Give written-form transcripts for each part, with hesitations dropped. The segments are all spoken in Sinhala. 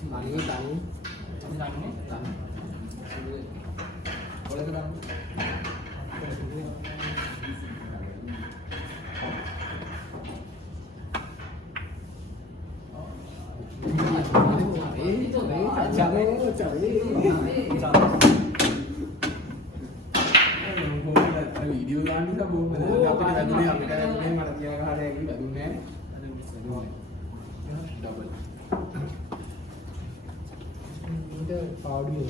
Tani. Tani. Boleh ke dalam? Video kan bisa bu, tapi kita dulu yang kita ini mana tiap hari yang kita dunia, double. Ini audio.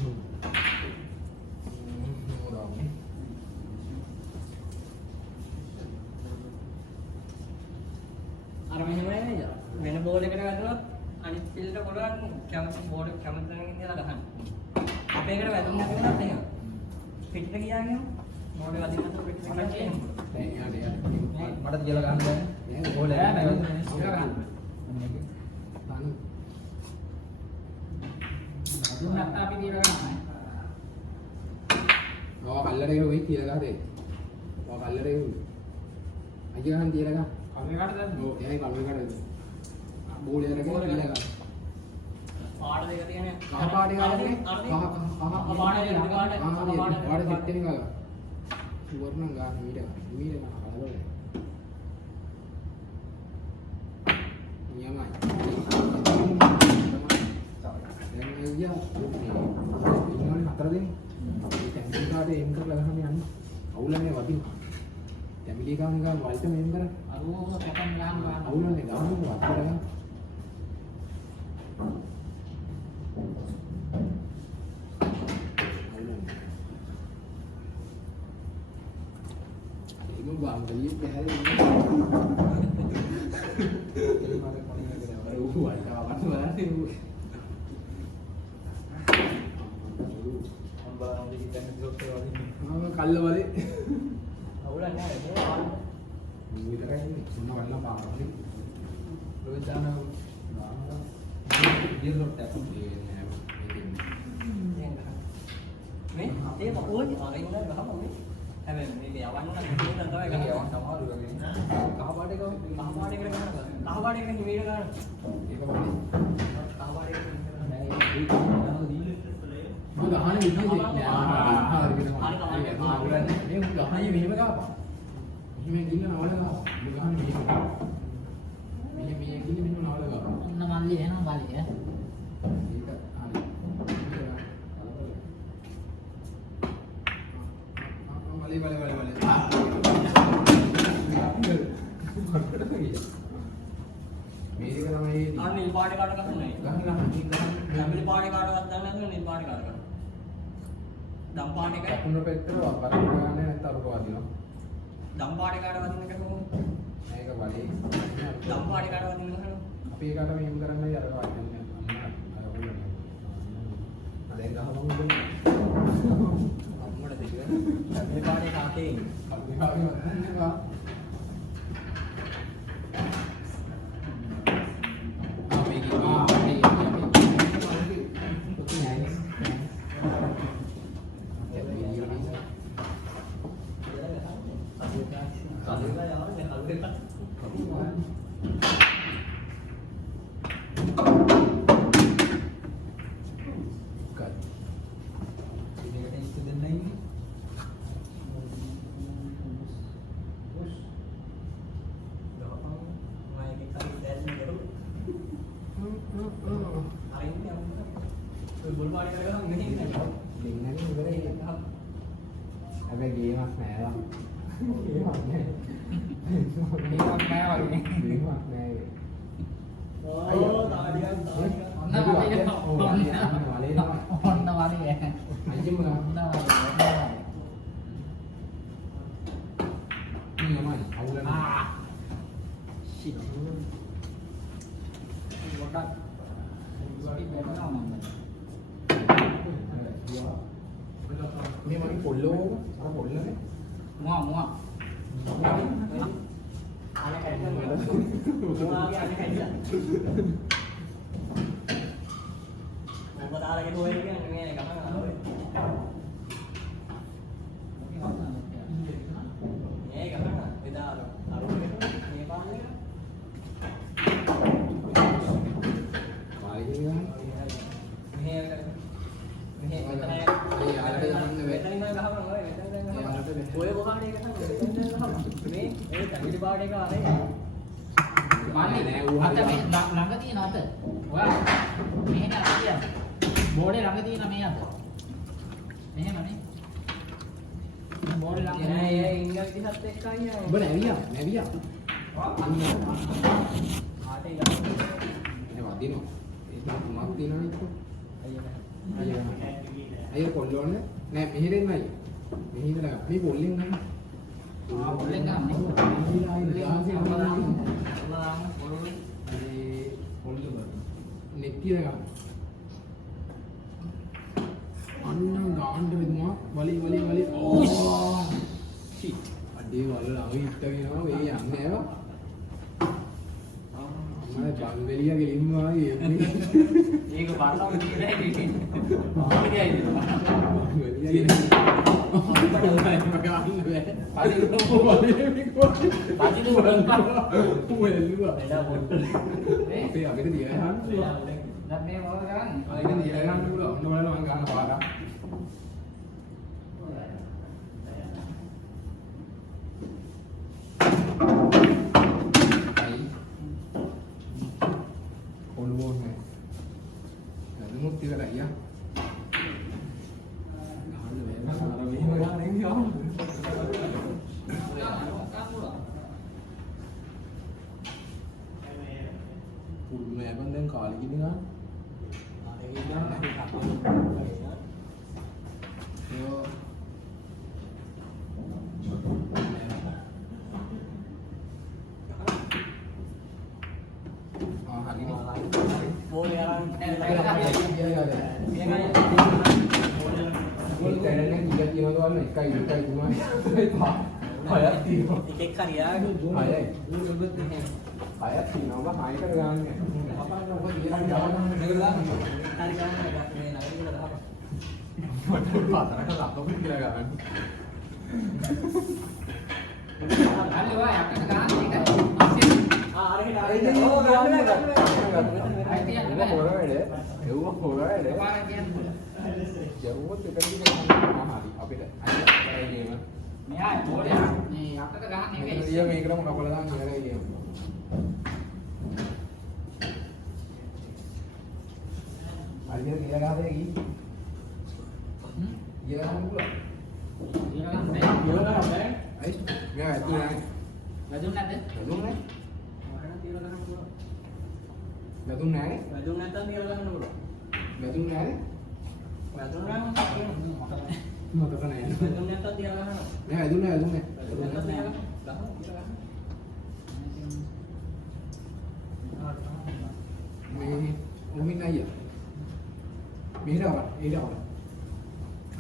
අර මෙහෙමයි නේද? වෙන බෝල් එකකට වැදුනොත් අනිත් පිල්ලට පුළුවන් කැමති බෝල් එක කැමති තැනකින් කියලා ගහන්න. අපේ එකට වැදුනා කියලාත් එහෙම. පිටට ගියා කියමු. බෝල් එක වදින්න නැතුව පිටට ගියා කියමු. මට කියලා ගන්න බෑ. නේද? බෝල් එක නෑ කියලා ගන්න. දුන්නත් අපි කියලා ගන්නෑ. ඔය කල්ලට ඒක වෙයි කියලා ගහදේ. ඔය කල්ලට ඒක. අයියා ගන්න කියලා ගන්න. කල්ලකට දැන් ඔව් එයයි කල්ලකට. බෝල් එකකට කියලා ගන්න. පාඩ දෙක තියෙන. කහ පාඩේ ගානේ. කහ පාඩේ දෙක පාඩේ. පාඩේ සෙට් එකක් ගන්න. වර්ණම් ගන්න මීට ගන්න කලවල. නියමයි. දැන් අයියා ඉන්නවනේ හතර දෙනෙක්. මේ ටැම්පල් කාටේ එම් කරලා ගහම යන්නේ. අවුලන්නේ වදින්න. ටැම්පිලි ගාන වලට මෙම් කර. අරෝ කැපන් ගාන අවුලන්නේ ගාන වත්තර ගන්න. Ibu bang, tadi behel ini. Ini mana koneksi kita? Baru ada kawan mana ibu? Ambang di kita negeri ini. Kalau balik. අවුලක් නෑ ඒක. විතරයි සුන්න වල්ලා පාරවලි. ලෝචාන ගියරොට් එක මේ ඒක ඕනි අරින්න ගහම මේ හැබැයි මේක යවන්න නම් මෙතන තමයි ගහන්න යවන්න අමාරු වෙන්නේ. කහ පාටේ ගම කහ පාඩේකට ගන්න කහ පාඩේකට හිමීර ගන්න ඒක වගේ. කහ පාඩේකට නෑ ඒක යනවා දීලා. මොකද අහන්නේ විදිහේ නෑ. මේ ගහන්නේ මෙහෙම ගාපා. මෙහෙම ගින්න නවල ගාපා. මේ ගහන්නේ මෙහෙම. මේ ගින්න මෙහෙම නවල ගාපා. ඔන්න මල්ලි එනවා බලි ඈ. ඒක හරි. වලේ. මේක තමයි අර නිල් පාඩේ කාට ගන්නනේ. ගහන්න නිල් පාඩේ කාටවත් දන්නේ නැතුව නිල් පාඩේ කාට ගන්න. දම් පාඩේ එක දකුණු පැත්තට වරක් ගන්න නැත්නම් අරුක වදිනවා. දම් පාඩේ කාට වදින්න එක කොහොමද? මේක වලේ. දම් පාඩේ කාට වදින්න ගහනවා. අපි ඒකට මෙහෙම කරන්නයි අර වදින්නේ. අර උල්ලන්නේ. දැන් ගහමු උඹනේ. අම්මඩ දෙක. මේ පාඩේ කාටේ අපි කාගේ වදින්නවා. Habis gimana merah? Gimana? Oh, tadi kan. Onna wali ya. Anjing enggak? Onna wali. Ini mana? Awulan. Shit. Botak. Sorry, benar nama. Ini mana polo? Apa polo ni? Muak. Anak kaitan. Muak anak kaitan. Buat ala ke dua ini kan ini kapan kalau ini kapan beda aru ini apa ni? Balik ni kan? ඊට පාඩ එක අරයි. මල්ලි අත මේ ළඟ තියෙන අත. ඔයා මෙහෙම අත තියන්න. බෝඩේ ළඟ තියෙන මේ අත. මෙහෙමනේ. බෝඩේ ළඟ නෑ ඒ ඉංග්‍රීසි 27 එක්ක අයියා. ඔබ නැවියා. අන්න ආටේ ගන්න. ඒ වදිනවා. ඒක තුනක් තියෙනවනේ ඉතින්. අයියා කොල්ලෝනේ නෑ මෙහෙර එන්න අයියා. මෙහෙ ඉඳලා මේ පොල්ලෙන් ගන්න. පොල්ලෙන් ගන්න. මෙහෙලා ඉඳලා ආසේ අම්මලා පොළොවේ ඒ පොල්ල බර. නෙක් කියලා ගන්න. අන්න ගාන්න වෙනවා වලි ඕෂ් ෂිට් අඩේ වල ළඟ හිටගෙනවා ඒ යන්නේ නෑවා මම ජංගලිය ගෙලින්ම ආවේ ඒක බලනවා කියලා ඉතින් දැන් මේ මොකද කරන්නේ? අයින දිලා ගන්න පුළුවන්. ඔන්න බලන්න මම ගන්න පාරක්. අයි. කොල්ලෝ නේ. දැනුත් ඉවරයි යා. ගහන්න බෑ. අර මෙහෙම ගන්න ඉන්නේ ආව. පුදුම යපන් දැන් කාලෙ කිවි ගන්න. බෝලේ අරන් එකෙක් හරියාගෙන අයත් තියෙනවා හයිකට ගන්න. අපහාර ඔබ කියලා ගන්න මේක දාන්න. හරි ගන්න මේ නගින්න දාපන්. මට පාතරකට ලපපු කියලා ගන්න. අල්ල ඔයා යකට ගන්න එක. අරගෙන ඕ ගන්න ඒක හොර වැඩ. ඒව හොර වැඩ. පාරක් කියන්නේ. ජරුවත් එකකින් ගන්න හරි අපිට. අයි ගේම. මෙයා බෝලේ මේ යකට ගන්න එක. ඉතින් මේකටම කපලා දාන්න ඉවරයි ගේම. අයියා කියලා ගහදේ කි. කියලා ගන්න පුළුවන්. කියලා ගන්න බෑ. කියලා ගන්න බෑ. අයි මෙයා ඇතුළේ නැහැ. වැදුන් නැද්ද? වැදුන් නැහැ. වරණ තියලා ගන්න පුළුවන්. වැදුන් නැහැ. වැදුන් නැත්තම් තියලා ගන්න පුළුවන්. වැදුන් නැහැ. වැදුන් නම් මතක නැහැ. වැදුන් නැත්තම් තියලා ගන්නවා. නෑ වැදුන් නැහැ. වැදුන් නැත්තම් තියලා ගන්න. මේ ඔමින් අයියා. මෙහෙරවල ඒරවල.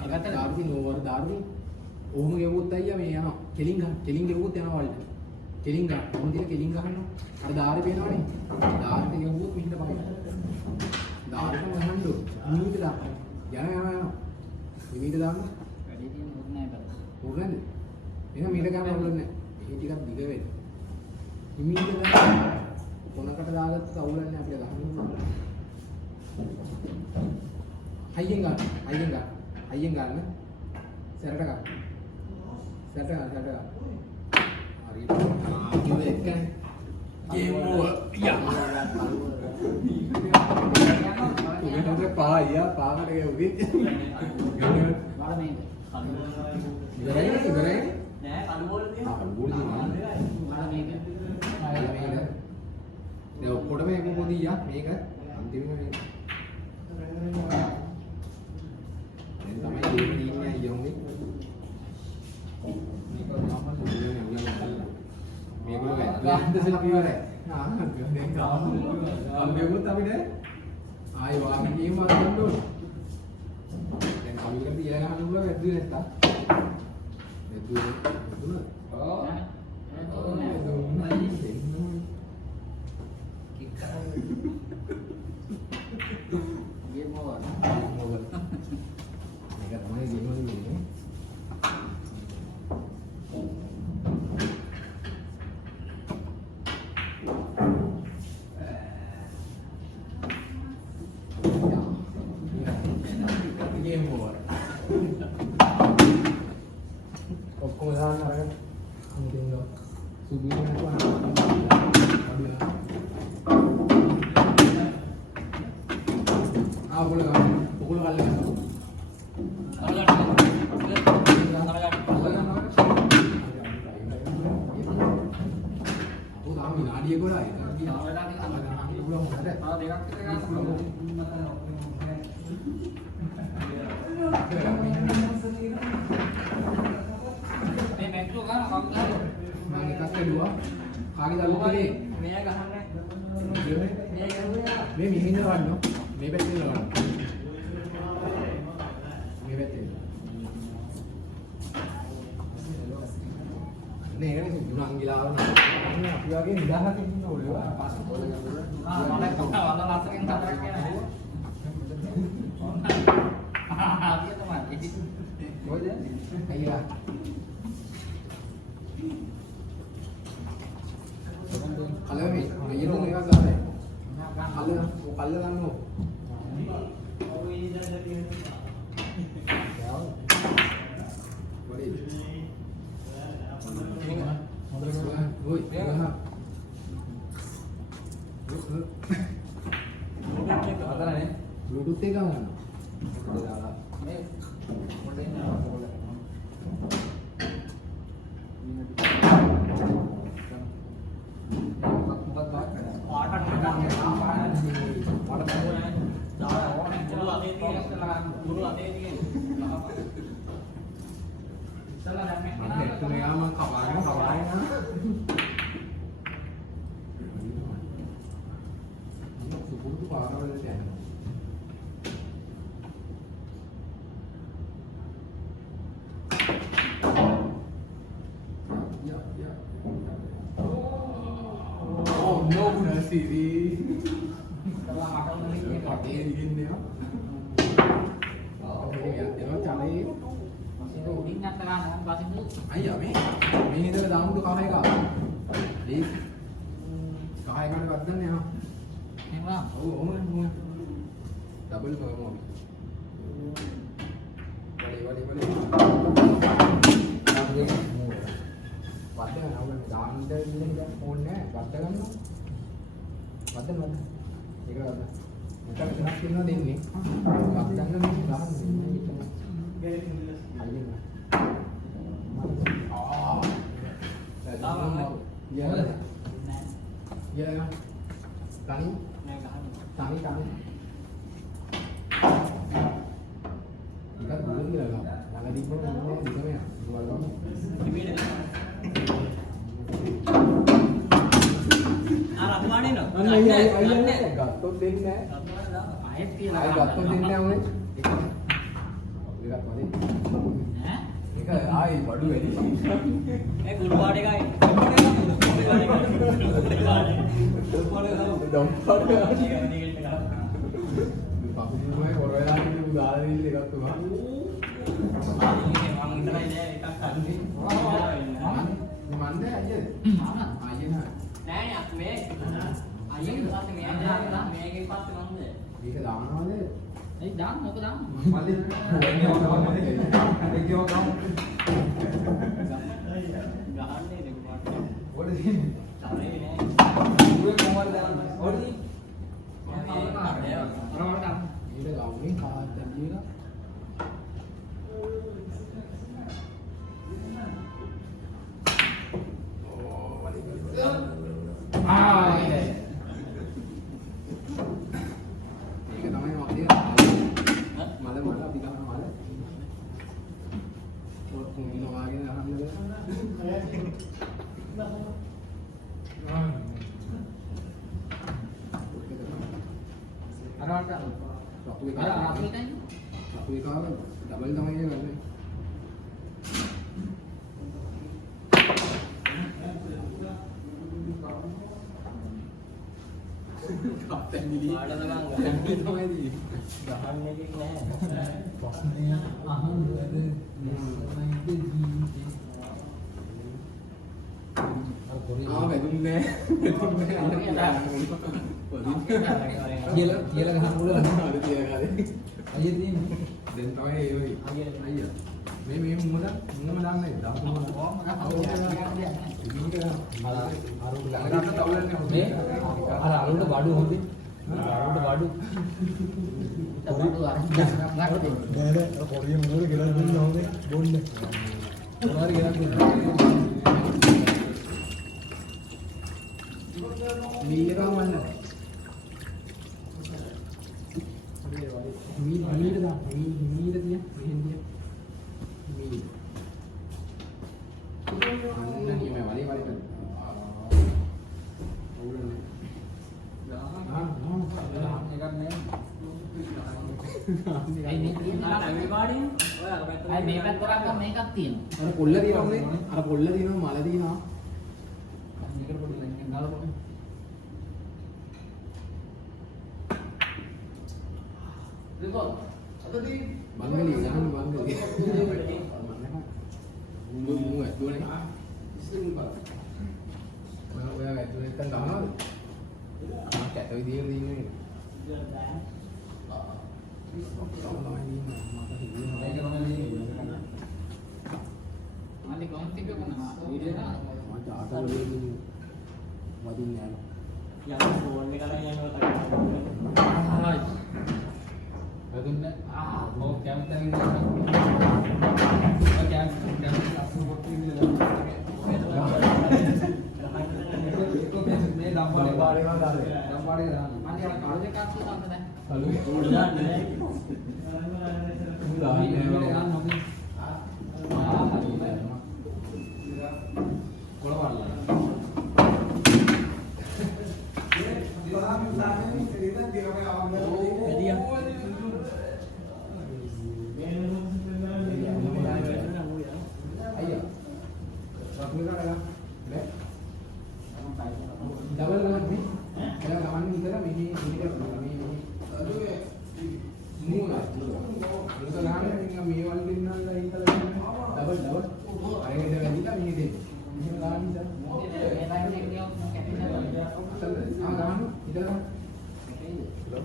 අරකට දාරුකි නෝවර දාරුකි. ඔහොම ගෙවුවොත් අයියා මේ යනවා. කෙලින් ගෙවුවොත් යනවා වලට. කෙලින් ගන්න. මොන දින කෙලින් ගහනවා. අර දාරේ පේනවනේ. දාරේ ගෙවුවොත් මිහිඳ පහයි. දාරේට මහන්න ඕන. මිහිඳ දාන්න. යනවා. මිහිඳ දාන්න. වැඩි තියෙන මොකක් නැහැ බල. ඕනද? එහෙනම් මීට ගන්න ඕනේ නැහැ. මේ ටිකක් දිග වෙන්න. මිහිඳ දාන්න. කොනකට දාගත්ත අවුලන්නේ අපිට ගන්න. හයියෙන් ගන්න. හයියෙන් ගන්න. සැරට ගන්න. සැරට ගන්න. හරියට. කිව්ව එකනේ. Game over. උගේට පායියා පාකට ගෙවුවේ. බල මේක. ඉවරයි. නෑ කළු බෝල තියෙනවා. කළු බෝල තියෙනවා. බල මේක. දැන් ඔක්කොටම එක පොඩි යා මේක අන්තිමම මේක. දැන් තමයි ගේම් තියෙන්නේ අයියෝනේ. මේක තාම සුදුනේ නෑ. මේගොල්ලෝ වැද්දාන්ද සිල්පිවරයි. දැන් ගාමු. අම්බෙමුත් අපිට ආයි වාගේ ගේම් වලට ඕනේ. දැන් කමිකට තියලා ගන්න පුළුවන් වැද්දුවේ නැත්තම්. වැද්දුවේ. ඔව්. Game over. මේක තමයි ගේම් වල ඉන්නේ. Game over. ඔක්කොම දාන්න අරගෙන. පොකුල ගන්න. පොකුල කල්ල ගන්න. විනාඩිය ගොඩයි. මේ මැක්‍රෝ ගන්න කවුද? මම එකක් ඇදුවා. කාගේ දල්ලුවේ? මෙයා ගහන්නේ. මෙයා ගහුවා. මේ මිහින්න ගන්නෝ. මේ පැත්තේ ගන්න. මේ පැත්තේ. නේ ඒක දුරන් ගිලාව නේ. අපි වගේ නිදහසකින් ඉන්න ඕනේ. පස්සේ පොළ ගන්නවා. මම කතා වල ලස්සකින් කතා කරන්නේ. ආ තමයි. කොහෙද? අයියා. කලමේ අයියෝ මේක ගන්නයි. කල්ල ගන්නෝ. Bluetooth එක ගන්න. මේ මොඩේ නා පොළ. No, Siri. Kalau makan ini pakai gini ya. Oh, ini ya, dia cari. Masih tu ingat kan pasal itu. Ayah, ini itu dalam tu kahai kah? Di kahai kan dekat ni ya. Memang. Oh, double mau. Balik. Padahal awak dalam dia ni kan phone ni, padahal kan. Padahal ඒක අද මෙතන තුනක් තියෙනවා දෙන්නේ. අප ගන්න මේ ගහන්න ගත්තොත් දෙන්නේ නැහැ. ආයෙත් කියලා. ආයෙ ගත්තොත් දෙන්නේ නැහැ උනේ. ඒක ආයෙ බඩු වැඩි. ඒ කුරු පාඩ එකයි. පපුුවේ කොරවෙලා ඉන්න උදාලා දෙන්න එකක් තුමා. මම ඉතලයි නෑ එකක් අන්නේ. මන්නේ අයියද? අයිය නෑ. නෑ යක් මේ. අයියගේ පස්සේ මෙයා දානවා මේකේ පස්සේ මන්ද. මේක දානවද? ඒ දාන්න ඔක දාන්න. මල්ලි. ඒක ගියෝ ගාමු. ගහන්නේ දෙක පාට. ඔඩ දෙන්නේ. තරේ නෑ. උගේ කොහමද දාන්නේ? ඔඩි. අරවට දාන්න. ඊට ගාමුනේ කාත් දීලා. Double තමයි ගන්නේ. තාත්තෙන් දිලි. පාඩම නම් තමයි දිලි. ගහන්න එකක් නෑ. ප්‍රශ්නේ අහන්නද වැදුන්නේ කියලා ගහන්න පුළුවන් අර කියලා ගාලේ අයියේ තියෙන්නේ දැන් තමයි ඒ වගේ අයියා මේ මොනම දාන්නේ දාපුවම අර අරුණ බඩු හොඳේ අරුණ බඩු Waduh, harus berat nih. Ada korea mulai gerak dulu nih, bonde. Mulai gerak dulu. Mie ka mana? Mie dah, mie dah dia, India. Mie. Anda ni memang balik kan. Ay, may iba't kurang ka, may kaptin. Ada pola di mana? Ada pola di mana? Malah di mana? Bangli, jangan Bangli. Bunga tu ni. Bunga tu ni kan dah. Macam tu dia ni. Mali konti ko na. Video na. Macam ada ni. Wadi ni. Yang phone ni kalau yang tak. Adun na. Oh, kaya tayo ni. Kaya aku buat ni dah. Dampare dah. Mali orang kalau dia kapten apa dah? Lalu. Sudah ni. Sudah ni. Kalau wala. Jadi yang Ayo. Waktu ni ada. Double kan ni? Kalau kawan ni kita ni dah ni. Semua. Kalau kawan ni dengan mewah ni nak kita double. Ada kita lagi tak ni dia. Ni kawan ni dah. May tayo na yung kapten na. Ah, kawan kita dah. Hello.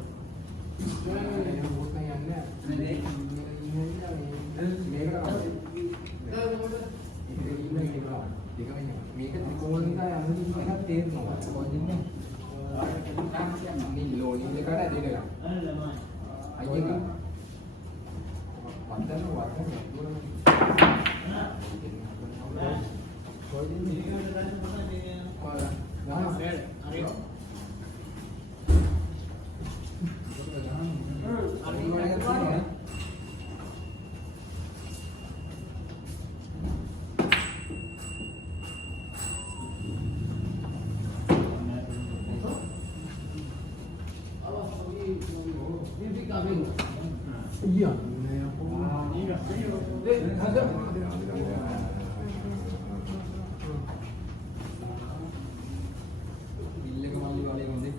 Yang buat yang ni. මේක ත්‍රිකෝණිකයි අනුදින එකක් තේරෙනවා. කොහොමද? මේ ලෝනින් එකට දෙක ගන්න. අයියක. වන්දන Iya. Bila kembali balik nanti.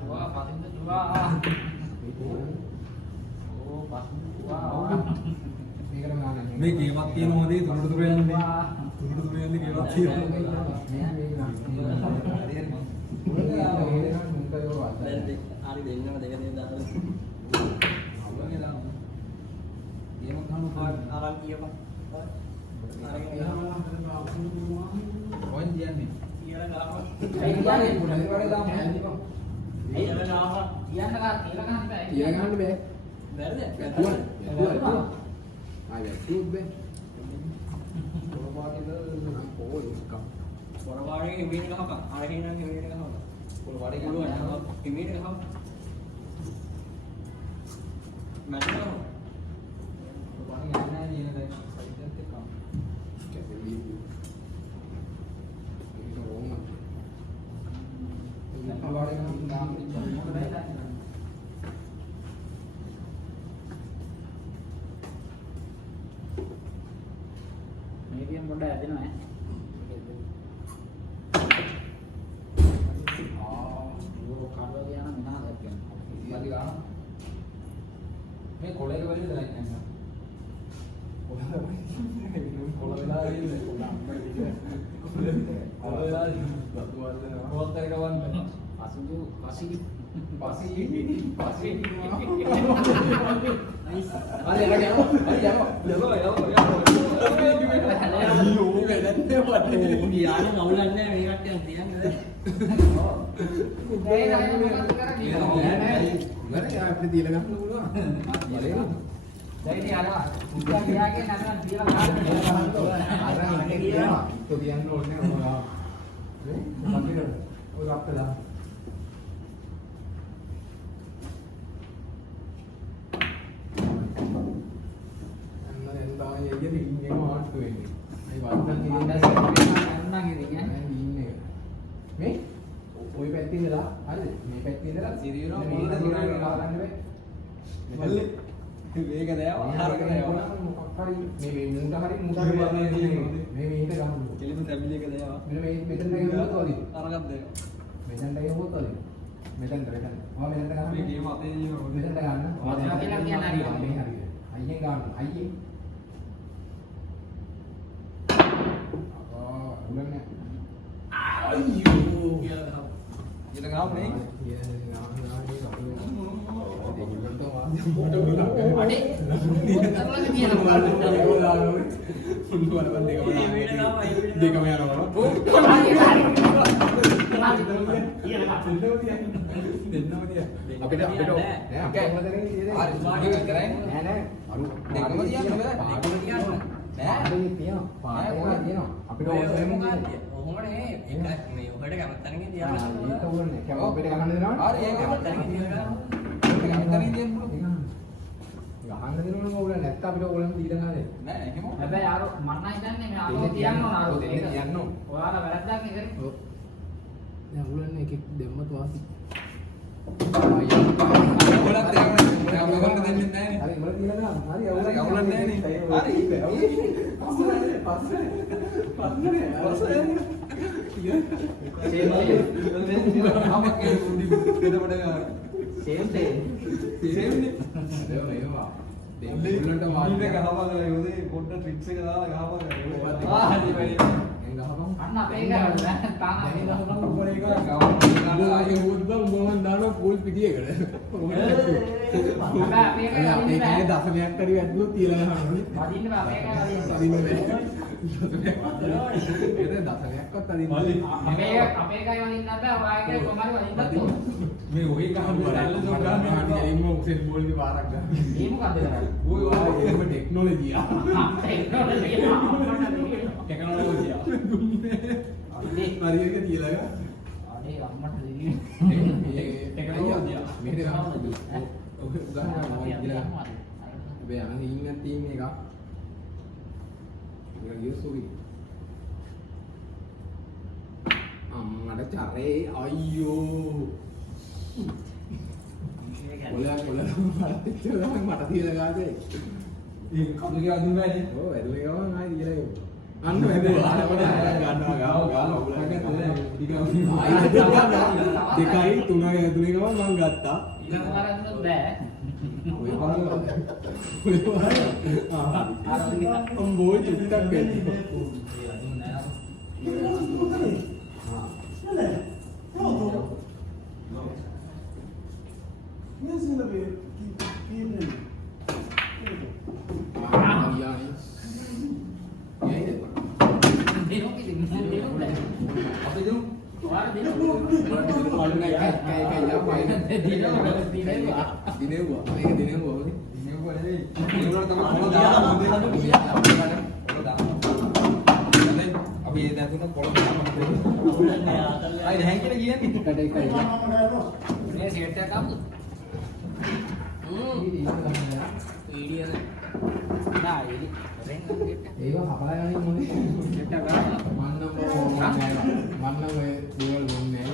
Dua, paling itu dua. Oh, pas dua. මේ ගේමක් තියෙනවද දුරට දුර යන්නේ දුරට දුර යන්නේ ගේමක් තියෙනවා hari දෙන්නම දෙක දෙක දාලා අවුලනේ දාන්න ගේමක් ගන්න අරන් කියපන් කොහෙන්ද යන්නේ කියලා ගහපන් Iya, iya nak kan baik. Iya kan be. බැරිද Ayo, tu be. පොරවාඩේ හිමින් ගහපන් අර හිනම් හිමින් ගහපන් පොරවාඩේ ගහනවා හිමින් ගහපන් මැට් ගහපන් පොරවාඩේ යන්නේ නැහැ නේද සයිඩ් එකත් එක්ක Kayak begitu. Ini orang. Ini kalau ada yang tinggal di sana. Medium pun dah ada no Oh, dua kalau dia nak mana lagi? Iya di sana මේ කොලේක වෙලෙද නැහැ කොල වෙලා ඉන්නේ කොල වෙලා කොත් එක වන්න Pasuju, pasi. Pasti. Ada yang ada. යනවා යනවා යනවා ගියාන නවුලන්නේ මේ කට්ටියන් තියන්නේ. මේ නෑ මොකක්ද කරන්නේ? නෑ අපිට තියලා ගන්න පුළුවන්. බලේ. දැන් ඉතින් අර උත්සාහ ගියාගේ නැත්නම් තියලා ගන්න. අර ඉන්නේ කියනවා. તો තියන්න ඕනේ මොනවා. නේ? අපිට ඔය අප්පලා. මේ ඔය පැත්තේ ඉඳලා හරිද මේ පැත්තේ ඉඳලා සිරියනවා මේක දිගට ගහගන්න බෑ මල්ලේ මේක නෑවා හරක නෑවා මොකක් හරි මේ මුණට හරි මුණට බලන්නේ තියෙනවා මේ මේක ගහන්න කෙලිම තැබිලි එක නෑවා මෙන්න මේ මෙතන දෙක ගහුවොත් වදින අරකට දෙක මෙතන දෙක ගහුවොත් වදින මෙතන ඔයා මෙතන ගහන්න මේ ගේම අපේ ජීව මෙතන ගන්න ඔයා කියලා කියන හරියට මේ හරියට අයියෙන් ගන්න අයියෙන් උලන්නේ අයියෝ ඉතල ගාමනේ අඩේ මොකක්ද තියෙනවා දෙකම යනවා අපිට නෑ අපේ මොකදනේ කරන්නේ නෑ නෑ අරු දෙකම තියන්න බෑ පාඩම තියන්න නෑ තියෙනවා පාඩම තියෙනවා අපිට ඕනේ මොකක්ද ඔහොමනේ එක මේ ඔකට කැමත්තනකින් ඒක තියලා ඕනේ කැම අපිට ගහන්න දෙනවා හරි ඒක කැමත්තනකින් තියලා ගහන්න දෙන්න පුළුවන් ගහන්න දෙනවනේ ඕගොල්ලෝ නැත්නම් අපිට ඕගොල්ලන් දීලා ගහන්නේ නෑ එහෙම හැබැයි අර මන්න හිතන්නේ මේ අරෝ තියන්න ඕන අරෝ දෙන්න තියන්න ඕන ඔයාලා වැරද්දක් නේ කරේ ඔව් දැන් ඕගොල්ලන් එකෙක් දෙම්මත් වාසි ඔයාලත් ඒගොල්ලෝ දෙන්නේ නෑනේ හරි මොකද කියලා ගන්න හරි හරි අවුලක් නෑනේ අන්න අපේ එක තාම දසනයක් කරි ඇතුළු තියලා වදින්න බෑ අපේ එක දසනයක්වත් අදින්න අපේ එකයි වදින්න බෑ ඔයාගේ කොහමද වදින්නත් ඕන මේ ඔය ගහන්න එලින්ම උසෙන් බෝල්ගේ පාරක් ගන්න මේ මොකද්ද කරන්නේ ඔය එහෙම ටෙක්නොලොජිය ටෙක්නොලොජිය හරියට තියලා ගන්න අනේ අම්මට දෙන්නේ ටෙක්නොලොජිය මෙහෙට ගන්න ඔය උදාහරණ කියලා ඔබ යන ඉන්න ටීම් එක ඒක යොසුවි අම්මට චරේ අයියෝ කොලා මට තියලා ගාදේ ඒක කවුරුගේ අඳුන් බෑනේ ඔව් ඇදුවේ ගමන් ආයි තියලා යෝ අන්න වැදුවා ගන්නවා ගාව දෙකයි තුනයි ඇදුවේ ගමන් මම ගත්තා ඊළඟ වරන්ද බෑ ඔය අම්බෝ චුට්ටක් වෙන්නේ මේ සෙට් එකක් ආවද වීඩියෝ නා ඒක රෙන් ඒක හපලා යන්නේ මොනේ සෙට් එක ගන්න මන්න ඔය දේවල් මොන්නේ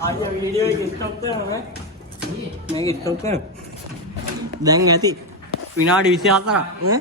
ආඩිය වීඩියෝ එක ස්ටොප් කරනවා මේක ස්ටොප් කර දැන් ඇති විනාඩි 24ක් ඈ